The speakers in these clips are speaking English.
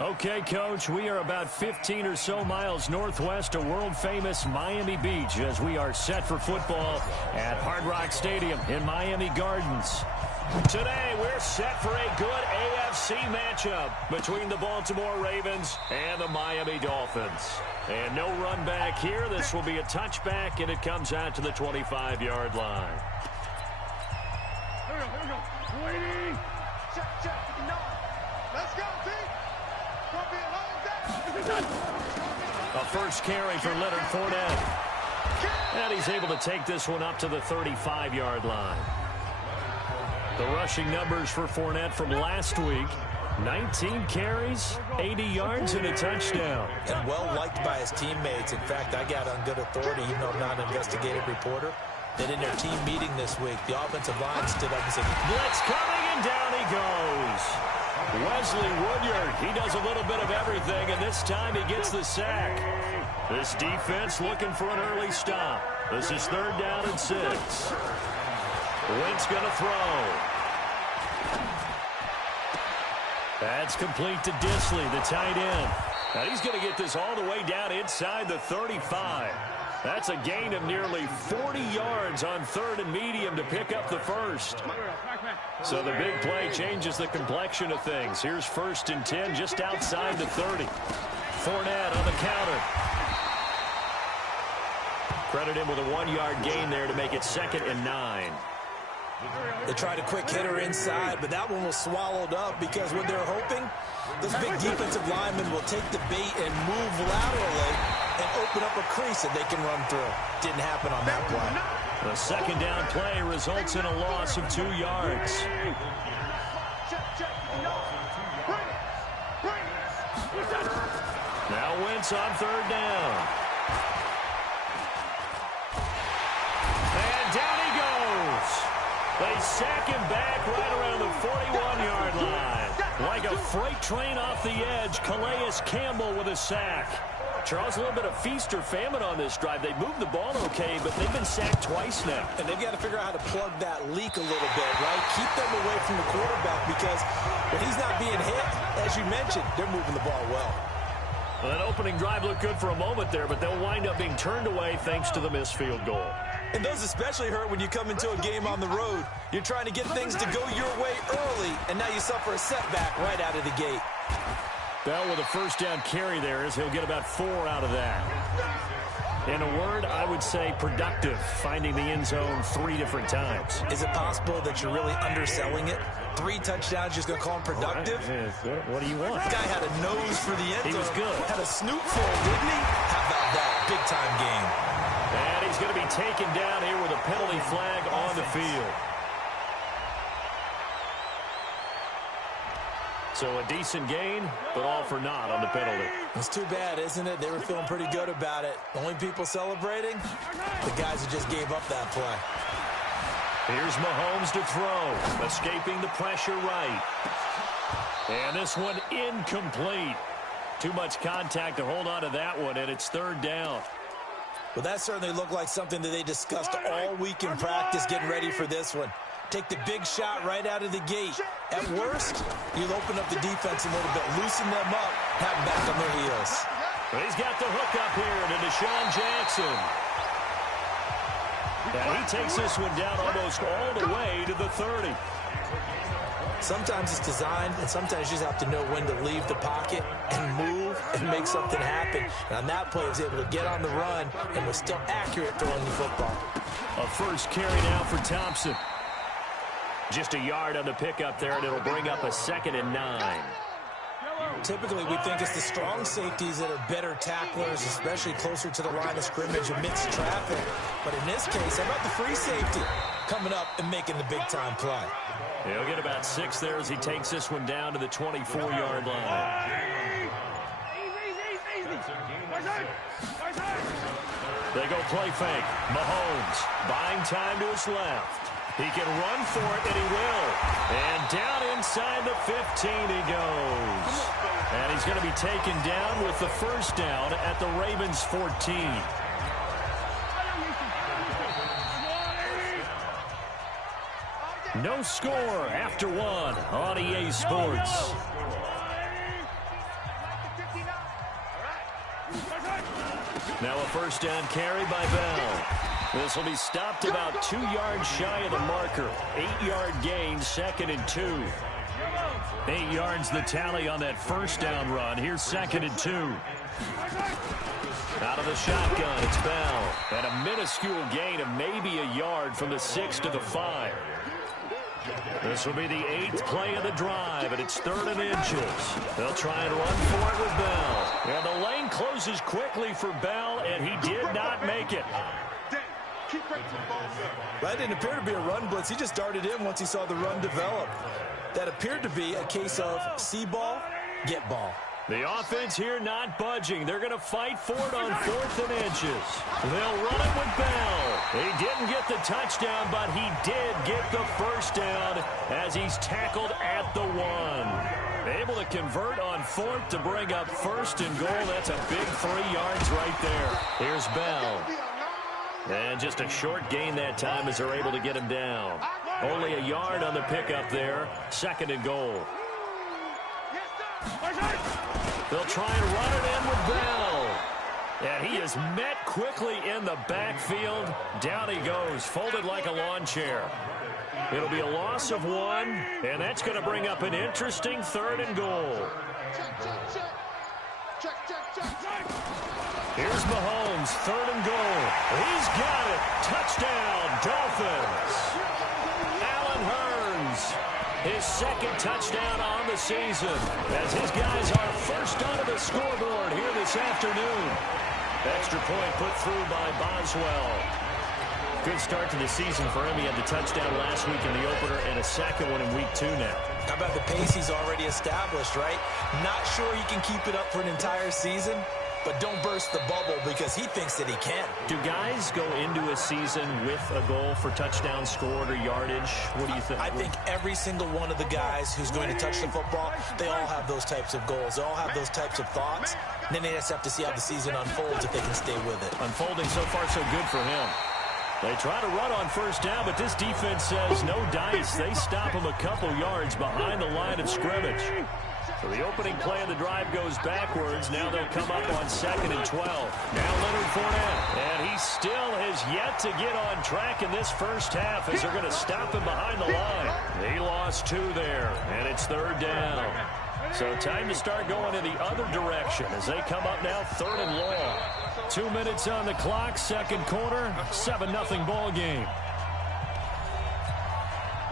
Okay, Coach, we are about 15 or so miles northwest of world-famous Miami Beach as we are set for football at Hard Rock Stadium in Miami Gardens. Today, we're set for a good AFC matchup between the Baltimore Ravens and the Miami Dolphins. And no run back here. This will be a touchback, and it comes out to the 25-yard line. Here we go. Waiting. Check. No. Let's go, team. A first carry for Leonard Fournette. And he's able to take this one up to the 35-yard line. The rushing numbers for Fournette from last week: 19 carries, 80 yards, and a touchdown. And well-liked by his teammates. In fact, I got on good authority, even though I'm not an investigative reporter, that in their team meeting this week, the offensive line stood up and said, "Blitz coming," and down he goes. Wesley Woodyard, he does a little bit of everything, and this time he gets the sack. This defense looking for an early stop. This is 3rd down and 6. Wentz going to throw. That's complete to Disley, the tight end. Now he's going to get this all the way down inside the 35. That's a gain of nearly 40 yards on 3rd and medium to pick up the first. So the big play changes the complexion of things. Here's 1st and 10 just outside the 30. Fournette on the counter. Credit him with a 1-yard gain there to make it 2nd and 9. They tried a quick hitter inside, but that one was swallowed up because when they're hoping, those big defensive linemen will take the bait and move laterally and open up a crease that they can run through. Didn't happen on that play. The 2nd down play results in a loss of 2 yards. Now Wentz on 3rd down. And down he goes. They sack him back right around the 41-yard line. Like a freight train off the edge, Calais Campbell with a sack. Charles, a little bit of feast or famine on this drive. They moved the ball okay, but they've been sacked twice now. And they've got to figure out how to plug that leak a little bit, right? Keep them away from the quarterback because when he's not being hit, as you mentioned, they're moving the ball well. Well, that opening drive looked good for a moment there, but they'll wind up being turned away thanks to the missed field goal. And those especially hurt when you come into a game on the road. You're trying to get things to go your way early, and now you suffer a setback right out of the gate. Bell with a 1st down carry there as he'll get about 4 out of that. In a word, I would say productive, finding the end zone 3 different times. Is it possible that you're really underselling it? 3 touchdowns, just going to call him productive? What do you want? The guy had a nose for the end zone. He was good. Had a snoot full, didn't he? How about that? Big-time game. And he's going to be taken down here with a penalty flag on the field. So a decent gain, but all for naught on the penalty. It's too bad, isn't it? They were feeling pretty good about it. The only people celebrating, the guys who just gave up that play. Here's Mahomes to throw, escaping the pressure right. And this one incomplete. Too much contact to hold on to that one, and it's 3rd down. Well, that certainly looked like something that they discussed all week in practice getting ready for this one. Take the big shot right out of the gate. At worst, you'll open up the defense a little bit, loosen them up, have them back on their heels. But he's got the hook up here to Deshaun Jackson. And he takes this one down almost all the way to the 30. Sometimes it's designed, and sometimes you just have to know when to leave the pocket and move and make something happen. And on that play, he was able to get on the run and was still accurate throwing the football. A first carry now for Thompson. Just a yard on the pickup there, and it'll bring up a 2nd and 9. Typically, we think it's the strong safeties that are better tacklers, especially closer to the line of scrimmage amidst traffic. But in this case, how about the free safety coming up and making the big-time play? He'll get about 6 there as he takes this one down to the 24-yard line. They go play fake. Mahomes buying time to his left. He can run for it, and he will. And down inside the 15 he goes. And he's going to be taken down with the 1st down at the Ravens' 14. No score after 1 on EA Sports. Now a first down carry by Bell. This will be stopped about 2 yards shy of the marker. 8-yard gain, 2nd and 2. 8 yards the tally on that first down run. Here's 2nd and 2. Out of the shotgun, it's Bell. And a minuscule gain of maybe a yard from the 6 to the 5. This will be the 8th play of the drive, and it's 3rd and inches. They'll try and run for it with Bell. And the lane closes quickly for Bell, and he did not make it. That didn't appear to be a run blitz. He just darted in once he saw the run develop. That appeared to be a case of see ball, get ball. The offense here not budging. They're going to fight for it on 4th and inches. They'll run it with Bell. He didn't get the touchdown, but he did get the first down as he's tackled at the 1. Able to convert on 4th to bring up 1st and goal. That's a big 3 yards right there. Here's Bell. And just a short gain that time as they're able to get him down. Only a yard on the pickup there. 2nd and goal. They'll try and run it in with Bell. And he is met quickly in the backfield. Down he goes, folded like a lawn chair. It'll be a loss of 1, and that's going to bring up an interesting 3rd and goal. Here's Mahomes, 3rd and goal. He's got it. Touchdown, Dolphins. Allen Hurns, his 2nd touchdown on the season, as his guys are first onto the scoreboard here this afternoon. Extra point put through by Boswell. Good start to the season for him. He had the touchdown last week in the opener and a 2nd one in week 2 now. How about the pace he's already established, right? Not sure he can keep it up for an entire season, but don't burst the bubble because he thinks that he can. Do guys go into a season with a goal for touchdown scored or yardage? What do you think? I think every single one of the guys who's going to touch the football, they all have those types of goals. They all have those types of thoughts. And then they just have to see how the season unfolds if they can stay with it. Unfolding so far so good for him. They try to run on first down, but this defense says no dice. They stop him a couple yards behind the line of scrimmage. So the opening play of the drive goes backwards. Now they'll come up on 2nd and 12. Now Leonard Fournette. And he still has yet to get on track in this first half as they're going to stop him behind the line. He lost 2 there, and it's 3rd down. So time to start going in the other direction as they come up now 3rd and long. 2 minutes on the clock, 2nd quarter, 7-0 ball game.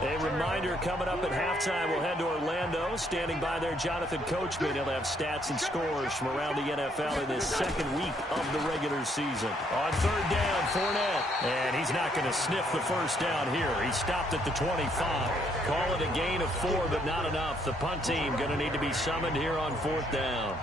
A reminder coming up at halftime, we'll head to Orlando. Standing by there, Jonathan Coachman. He'll have stats and scores from around the NFL in this 2nd week of the regular season. On 3rd down, Fournette. And he's not going to sniff the first down here. He stopped at the 25. Call it a gain of 4, but not enough. The punt team going to need to be summoned here on 4th down.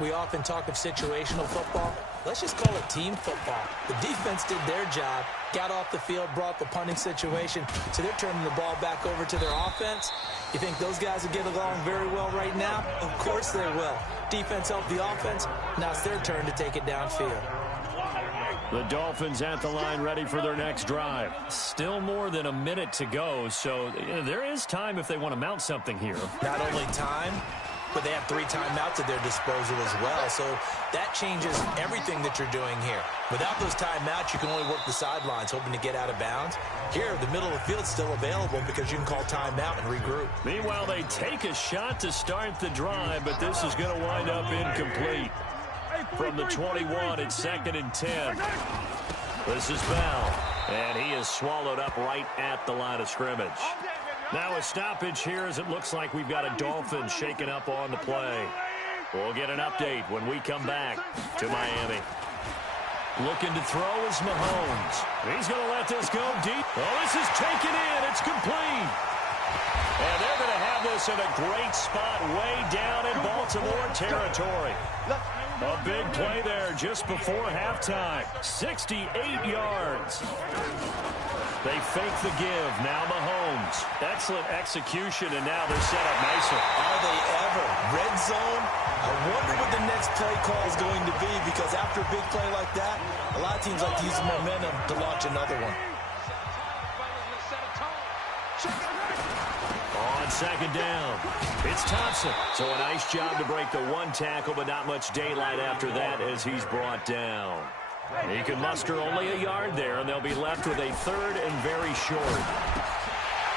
We often talk of situational football. Let's just call it team football. The defense did their job, got off the field, brought the punting situation, so they're turning the ball back over to their offense. You think those guys will get along very well right now? Of course they will. Defense helped the offense. Now it's their turn to take it downfield. The Dolphins at the line ready for their next drive. Still more than a minute to go, so there is time if they want to mount something here. Not only time, but they have 3 timeouts at their disposal as well. So that changes everything that you're doing here. Without those timeouts, you can only work the sidelines, hoping to get out of bounds. Here, the middle of the field's still available because you can call timeout and regroup. Meanwhile, they take a shot to start the drive, but this is going to wind up incomplete. From the 21, it's 2nd and 10. This is Bell, and he is swallowed up right at the line of scrimmage. Now a stoppage here as it looks like we've got a Dolphin shaken up on the play. We'll get an update when we come back to Miami. Looking to throw is Mahomes. He's going to let this go deep. Oh, this is taken in. It's complete. And they're going to have this in a great spot way down in Baltimore territory. A big play there just before halftime. 68 yards. They fake the give. Now Mahomes. Excellent execution, and now they're set up nicely. Are they ever? Red zone? I wonder what the next play call is going to be, because after a big play like that, a lot of teams like to use the momentum to launch another one. On second down. It's Thompson. So a nice job to break the one tackle, but not much daylight after that as he's brought down. He can muster only a yard there, and they'll be left with a third and very short.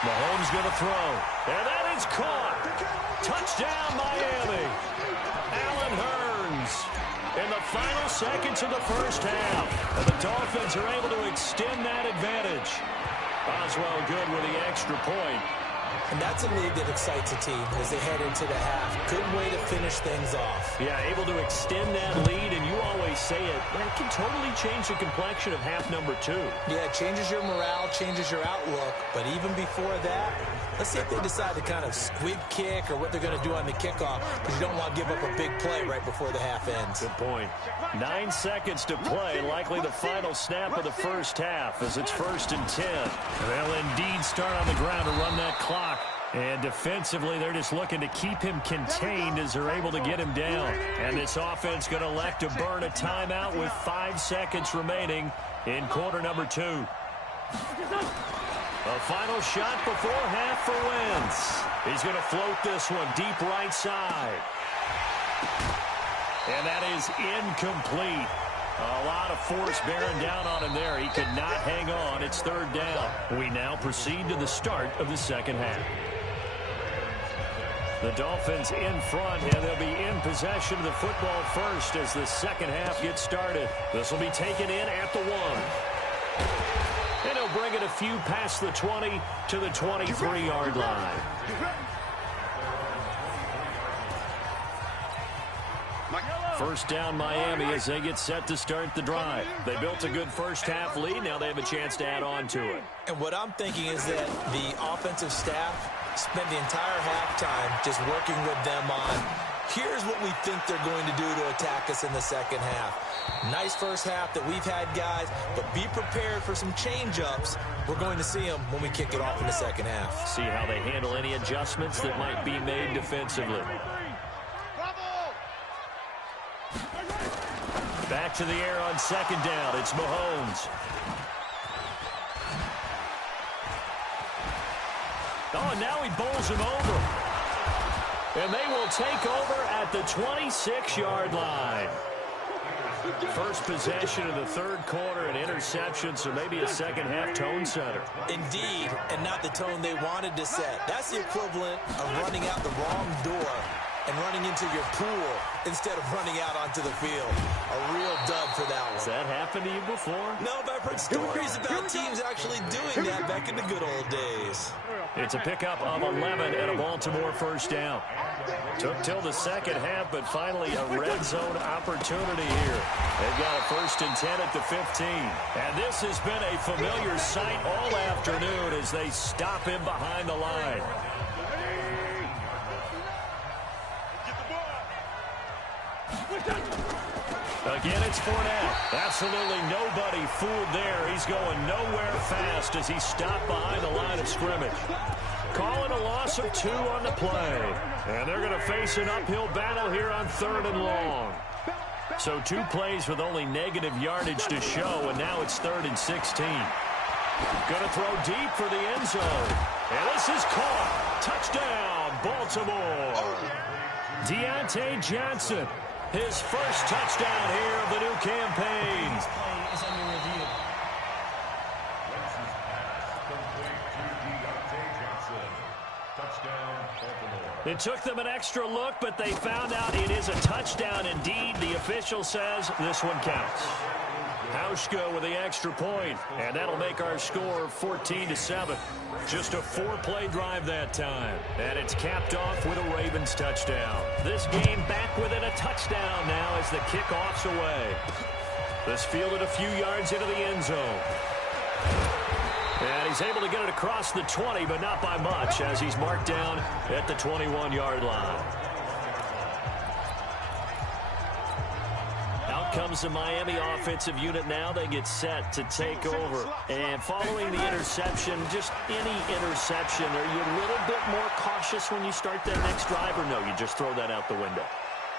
Mahomes going to throw. And that is caught. Touchdown, Miami. Allen Hurns. In the final seconds of the first half. And the Dolphins are able to extend that advantage. Boswell good with the extra point. And that's a lead that excites a team as they head into the half. Good way to finish things off. Yeah, able to extend that lead, and you always say it, that can totally change the complexion of half number 2. Yeah, it changes your morale, changes your outlook. But even before that, let's see if they decide to kind of squib kick or what they're going to do on the kickoff, because you don't want to give up a big play right before the half ends. Good point. 9 seconds to play, likely the final snap of the first half as it's 1st and 10. They'll indeed start on the ground to run that clock. And defensively, they're just looking to keep him contained as they're able to get him down. And this offense going to elect to burn a timeout with 5 seconds remaining in quarter number 2. A final shot before half for Wentz. He's going to float this one deep right side. And that is incomplete. A lot of force bearing down on him there. He could not hang on. It's 3rd down. We now proceed to the start of the second half. The Dolphins in front, and they'll be in possession of the football first as the second half gets started. This will be taken in at the 1. And he'll bring it a few past the 20 to the 23-yard line. First down Miami as they get set to start the drive. They built a good first half lead. Now they have a chance to add on to it. And what I'm thinking is that the offensive staff spent the entire halftime just working with them on, here's what we think they're going to do to attack us in the second half. Nice first half that we've had, guys, but be prepared for some change-ups. We're going to see them when we kick it off in the second half. See how they handle any adjustments that might be made defensively. Back to the air on second down. It's Mahomes. Oh, and now he bowls him over. And they will take over at the 26-yard line. First possession of the third quarter, an interception, so maybe a second-half tone setter. Indeed, and not the tone they wanted to set. That's the equivalent of running out the wrong door and running into your pool instead of running out onto the field. A real dud for that one. Has that happened to you before? No, but I've heard stories about teams actually doing that back in the good old days. It's a pickup of 11 and a Baltimore first down. Took till the second half, but finally a red zone opportunity here. They've got a 1st and 10 at the 15. And this has been a familiar sight all afternoon as they stop him behind the line. Again, it's Fournette. Absolutely nobody fooled there. He's going nowhere fast as he stopped behind the line of scrimmage. Calling a loss of 2 on the play. And they're going to face an uphill battle here on 3rd and long. So 2 plays with only negative yardage to show, and now it's 3rd and 16. Going to throw deep for the end zone. And this is caught. Touchdown, Baltimore. Deontay Johnson. His first touchdown here of the new campaign. It took them an extra look, but they found out it is a touchdown indeed. The official says this one counts. Hauschka with the extra point, and that'll make our score 14-7. Just a 4-play drive that time, and it's capped off with a Ravens touchdown. This game back within a touchdown now as the kickoff's away. This fielded a few yards into the end zone. And he's able to get it across the 20, but not by much, as he's marked down at the 21-yard line. Out comes the Miami offensive unit now. They get set to take over. And following the interception, just any interception, are you a little bit more cautious when you start that next drive, or no, you just throw that out the window?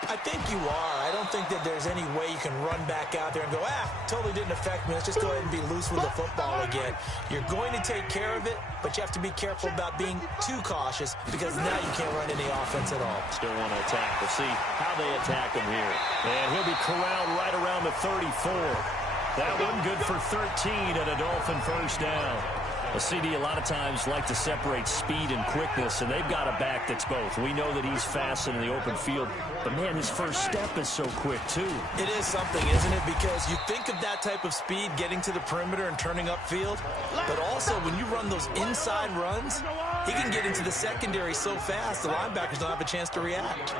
I think you are. I don't think that there's any way you can run back out there and go, totally didn't affect me. Let's just go ahead and be loose with the football again. You're going to take care of it, but you have to be careful about being too cautious because now you can't run any offense at all. Still want to attack. We'll see how they attack him here. And he'll be corralled right around the 34. That one good for 13 and a Dolphin first down. A CD a lot of times like to separate speed and quickness, and they've got a back that's both. We know that he's fast in the open field, but, man, his first step is so quick, too. It is something, isn't it? Because you think of that type of speed getting to the perimeter and turning upfield, but also when you run those inside runs, he can get into the secondary so fast the linebackers don't have a chance to react.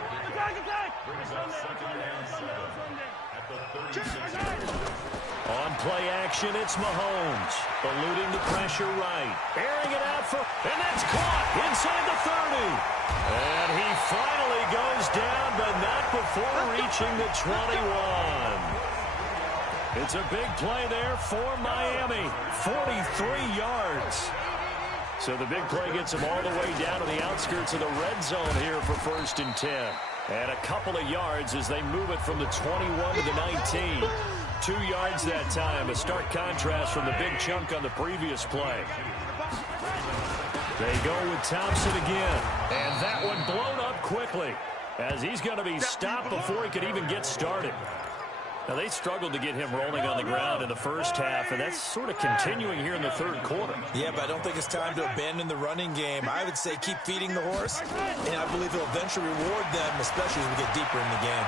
On play action, it's Mahomes. Eluding the pressure right. Airing it out for, and that's caught inside the 30. And he finally goes down, but not before reaching the 21. It's a big play there for Miami. 43 yards. So the big play gets him all the way down to the outskirts of the red zone here for 1st and 10. And a couple of yards as they move it from the 21 to the 19. 2 yards that time, a stark contrast from the big chunk on the previous play. They go with Thompson again, and that one blown up quickly as he's going to be stopped before he could even get started. Now, they struggled to get him rolling on the ground in the first half, and that's sort of continuing here in the third quarter. Yeah, but I don't think it's time to abandon the running game. I would say keep feeding the horse, and I believe he'll eventually reward them, especially as we get deeper in the game.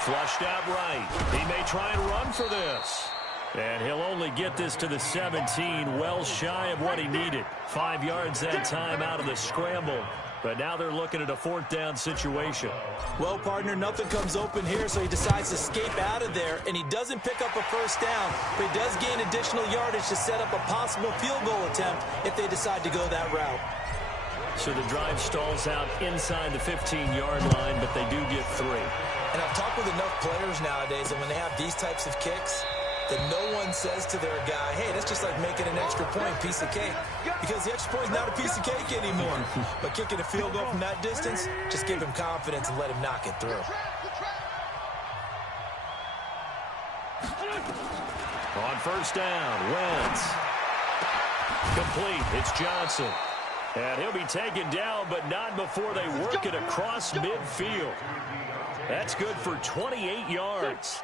Flushed out right. He may try and run for this. And he'll only get this to the 17, well shy of what he needed. 5 yards that time out of the scramble. But now they're looking at a 4th down situation. Well, partner, nothing comes open here, so he decides to escape out of there, and he doesn't pick up a first down, but he does gain additional yardage to set up a possible field goal attempt if they decide to go that route. So the drive stalls out inside the 15-yard line, but they do get 3. And I've talked with enough players nowadays that when they have these types of kicks, that no one says to their guy, hey, that's just like making an extra point, piece of cake. Because the extra point is not a piece of cake anymore. But kicking a field goal from that distance, just give him confidence and let him knock it through. On first down, Wentz. Complete. It's Johnson. And he'll be taken down, but not before they work it across midfield. That's good for 28 yards.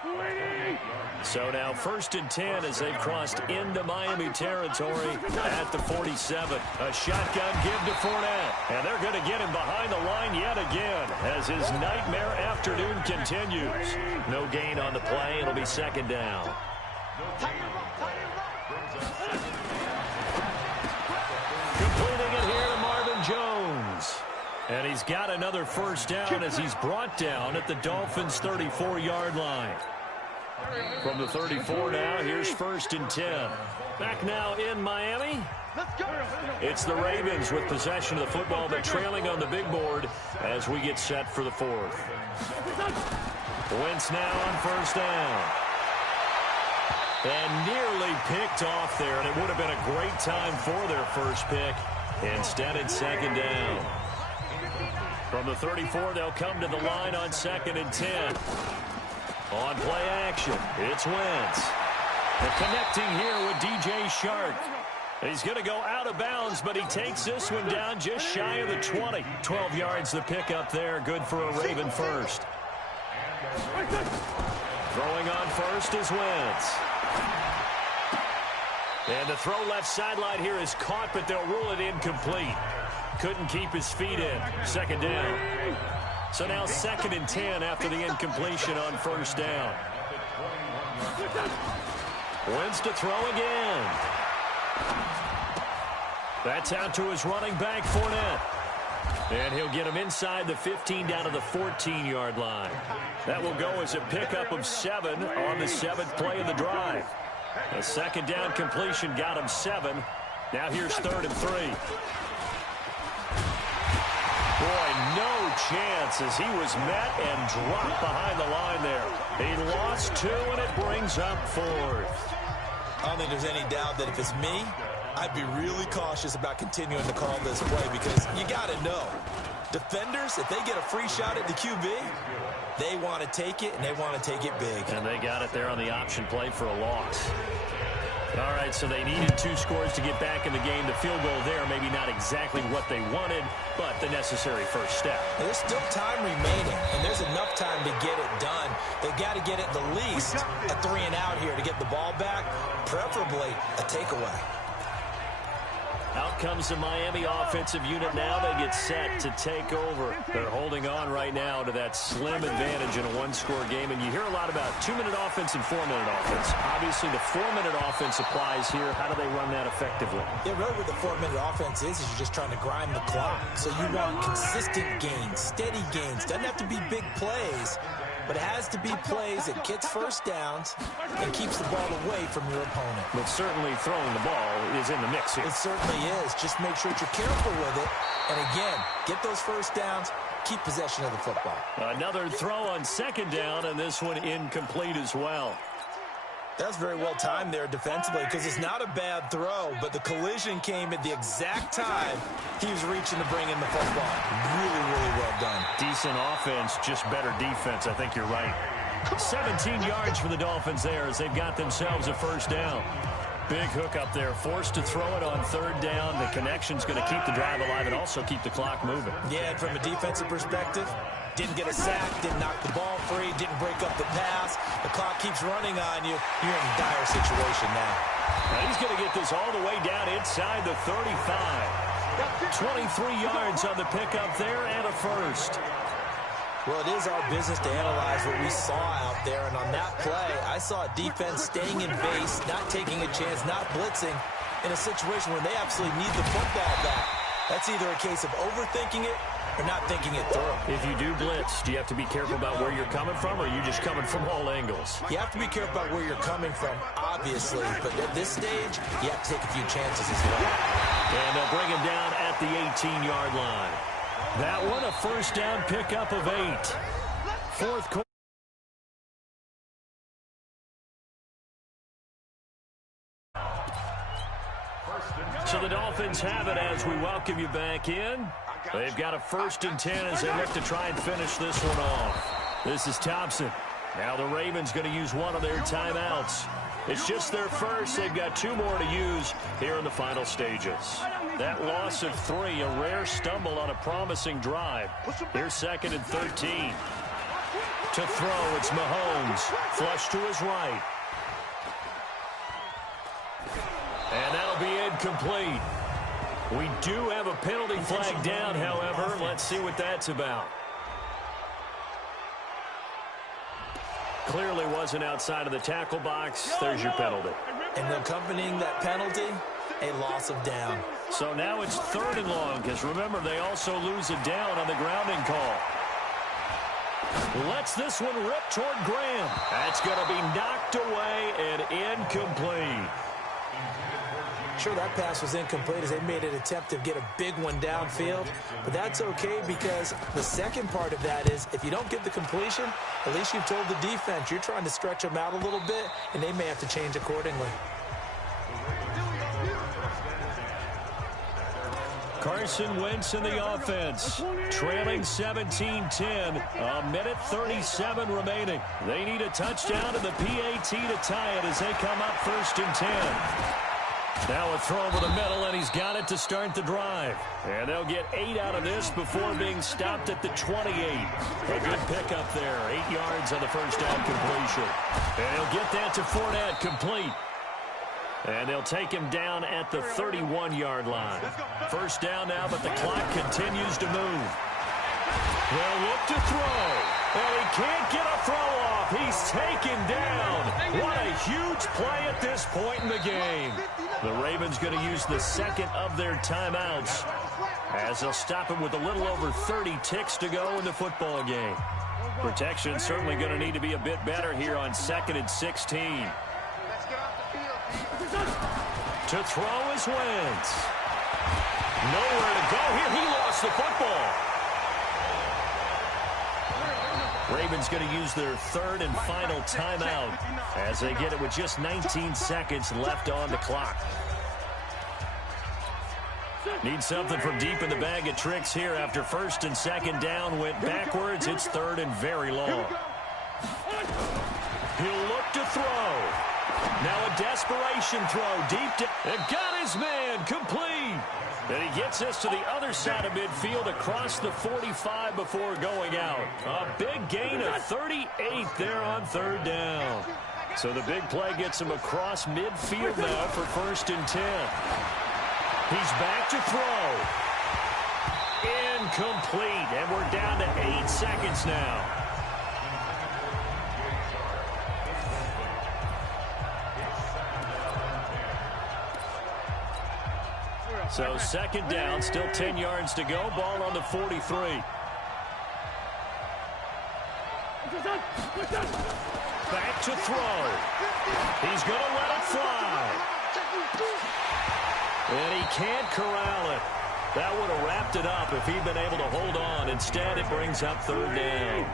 So now 1st and 10 as they've crossed into Miami territory at the 47. A shotgun give to Fournette. And they're going to get him behind the line yet again as his nightmare afternoon continues. No gain on the play. It'll be 2nd down. Completing it here to Marvin Jones. And he's got another first down as he's brought down at the Dolphins' 34-yard line. From the 34 now, here's 1st and 10. Back now in Miami. It's the Ravens with possession of the football, but trailing on the big board as we get set for the 4th. Wentz now on first down. And nearly picked off there, and it would have been a great time for their first pick. Instead, it's 2nd down. From the 34, they'll come to the line on 2nd and 10. On play action, it's Wentz. And connecting here with DJ Shark. He's going to go out of bounds, but he takes this one down just shy of the 20. 12 yards the pickup there, good for a Raven first. Throwing on first is Wentz. And the throw left sideline here is caught, but they'll rule it incomplete. Couldn't keep his feet in. 2nd down. So now 2nd and 10 after the incompletion on first down. Wentz to throw again. That's out to his running back, Fournette. And he'll get him inside the 15 down to the 14-yard line. That will go as a pickup of 7 on the 7th play of the drive. A 2nd down completion got him 7. Now here's 3rd and 3. Boy, no chance as he was met and dropped behind the line there. He lost 2, and it brings up 4th. I don't think there's any doubt that if it's me, I'd be really cautious about continuing to call this play because you got to know, defenders, if they get a free shot at the QB, They want to take it, and they want to take it big. And they got it there on the option play for a loss. All right, so they needed 2 scores to get back in the game. The field goal there, maybe not exactly what they wanted, but the necessary first step. And there's still time remaining, and there's enough time to get it done. They've got to get at the least a 3-and-out here to get the ball back, preferably a takeaway. Out comes the Miami offensive unit now. They get set to take over. They're holding on right now to that slim advantage in a 1-score game. And you hear a lot about 2-minute offense and 4-minute offense. Obviously, the 4-minute offense applies here. How do they run that effectively? Yeah, really what the 4-minute offense is you're just trying to grind the clock. So you want consistent gains, steady gains. Doesn't have to be big plays, but it has to be plays that gets first downs and keeps the ball away from your opponent. But certainly throwing the ball is in the mix here. It certainly is. Just make sure that you're careful with it. And again, get those first downs, keep possession of the football. Another throw on 2nd down, and this one incomplete as well. That's very well timed there defensively because it's not a bad throw, but the collision came at the exact time he was reaching to bring in the football. Really, really well done. Decent offense, just better defense. I think you're right. 17 yards for the Dolphins there as they've got themselves a first down. Big hook up there, forced to throw it on 3rd down. The connection's going to keep the drive alive and also keep the clock moving. Yeah, and from a defensive perspective, didn't get a sack, didn't knock the ball free, didn't break up the pass. The clock keeps running on you. You're in a dire situation now. Now he's going to get this all the way down inside the 35. 23 yards on the pickup there and a first. Well, it is our business to analyze what we saw out there. And on that play, I saw a defense staying in base, not taking a chance, not blitzing in a situation where they absolutely need the football back. That's either a case of overthinking it or not thinking it through. If you do blitz, do you have to be careful about where you're coming from, or are you just coming from all angles? You have to be careful about where you're coming from, obviously. But at this stage, you have to take a few chances as well. And they'll bring him down at the 18-yard line. That one, a first down pickup of 8. 4th quarter. So the Dolphins have it as we welcome you back in. They've got a 1st and 10 as they look to try and finish this one off. This is Thompson. Now the Ravens going to use one of their timeouts. It's just their first. They've got 2 more to use here in the final stages. That loss of 3, a rare stumble on a promising drive. Here's 2nd and 13. To throw, it's Mahomes. Flush to his right. And that'll be incomplete. We do have a penalty flag down, however. Let's see what that's about. Clearly wasn't outside of the tackle box. There's your penalty. And accompanying that penalty, a loss of down. So now it's 3rd and long, because remember, they also lose a down on the grounding call. Lets this one rip toward Graham. That's going to be knocked away and incomplete. Sure, that pass was incomplete as they made an attempt to get a big one downfield, but that's okay because the second part of that is if you don't get the completion, at least you've told the defense you're trying to stretch them out a little bit, and they may have to change accordingly. Carson Wentz in the offense, trailing 17-10, a minute 37 remaining. They need a touchdown to the PAT to tie it as they come up 1st and 10. Now a throw over the middle, and he's got it to start the drive. And they'll get 8 out of this before being stopped at the 28. A good pickup there, 8 yards on the first down completion. And he'll get that to Fournette, complete. And they'll take him down at the 31-yard line. First down now, but the clock continues to move. They'll look to throw, and he can't get a throw off. He's taken down. What a huge play at this point in the game. The Ravens going to use the 2nd of their timeouts as they'll stop him with a little over 30 ticks to go in the football game. Protection certainly going to need to be a bit better here on 2nd and 16. To throw is Wentz. Nowhere to go here. He lost the football. Ravens going to use their 3rd and final timeout as they get it with just 19 seconds left on the clock. Need something from deep in the bag of tricks here after first and second down went backwards. It's third and very long. He'll look to throw. Now a desperation throw deep down. And got his man complete. And he gets us to the other side of midfield across the 45 before going out. A big gain of 38 there on third down. So the big play gets him across midfield now for first and 10. He's back to throw. Incomplete. And we're down to 8 seconds now. So second down, still 10 yards to go. Ball on the 43. Back to throw. He's going to let it fly. And he can't corral it. That would have wrapped it up if he'd been able to hold on. Instead, it brings up third down.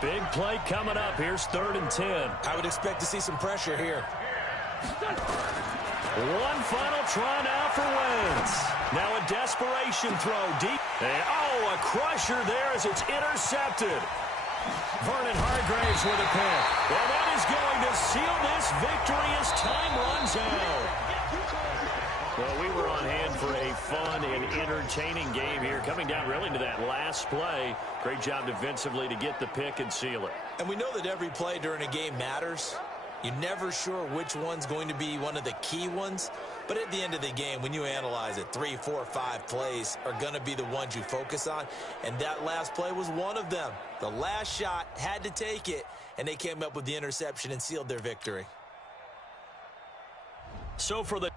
Big play coming up. Here's third and 10. I would expect to see some pressure here. One final try now for Wentz. Now a desperation throw deep. And, a crusher there as it's intercepted. Vernon Hargraves with a pick. And that is going to seal this victory as time runs out. Well, we were on hand for a fun and entertaining game here. Coming down really to that last play. Great job defensively to get the pick and seal it. And we know that every play during a game matters. You're never sure which one's going to be one of the key ones. But at the end of the game, when you analyze it, 3, 4, 5 plays are going to be the ones you focus on. And that last play was one of them. The last shot had to take it, and they came up with the interception and sealed their victory. So for the